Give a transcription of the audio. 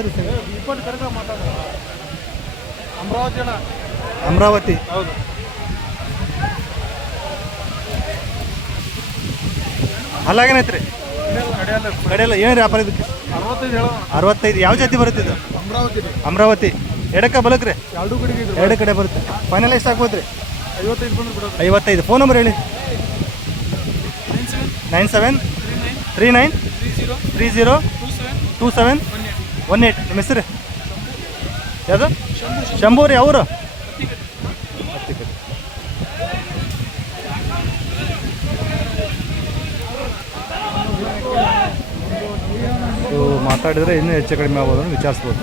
ಹೆಸರು ಸರ್? ಇಪ್ಪತ್ತು ಕರೆಕ್ಟ್ ಮಾತಾಡ. ಅಮರಾವತಿ ಅಣ್ಣ. ಅಮರಾವತಿ. ಹೌದು. ಅಲ್ಲಾಗೇನೈತೆ ರೀ? ಕಡೆಯಲ್ಲ ಏನು ವ್ಯಾಪಾರ ಇದಕ್ಕೆ? 65 ಹೇಳೋಣ. 65. ಯಾವ ಜಾತಿ ಬರುತ್ತಿದ್ದು? ಅಮರಾವತಿ. ಅಮರಾವತಿ. ಎಡಕ್ಕ ಬಲಕ್ಕೆ ರೀ? ಎರಡು ಕಡೆಗೆ ಇದ್ರು. ಎರಡು ಕಡೆ ಬರುತ್ತೆ. ಫೈನಲ್ ಎಷ್ಟು ಆಗ್ಬೋದು ರೀ? 55 ಬಂದು ಬಿಡೋದು. 55. ಫೋನ್ ನಂಬರ್ ಹೇಳಿ. 97 39 30 27 18. ನಿಮ್ಮ ಹೆಸರು ಯಾವುದು? ಶಂಭು ರೀ. ಅವರು ಮಾತಾಡಿದರೆ ಇನ್ನೂ ಹೆಚ್ಚು ಕಡಿಮೆ ಆಗ್ಬೋದು, ವಿಚಾರಿಸ್ಬೋದು.